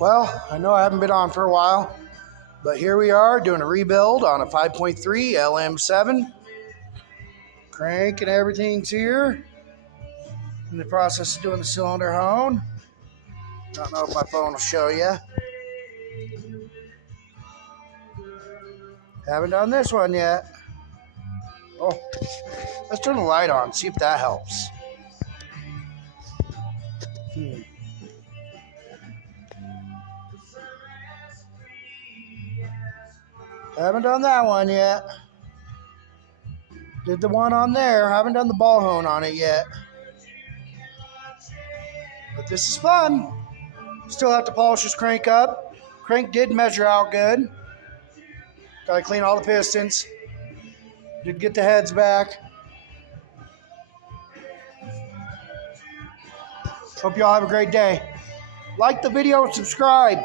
Well, I know I haven't been on for a while, but here we are doing a rebuild on a 5.3 LM7. Crank and everything's here. In the process of doing the cylinder hone. Don't know if my phone will show you. Haven't done this one yet. Oh, let's turn the light on, see if that helps. Haven't done that one yet. Did the one on there. Haven't done the ball hone on it yet. But this is fun. Still have to polish this crank up. Crank did measure out good. Gotta clean all the pistons. Did get the heads back. Hope y'all have a great day. Like the video and subscribe.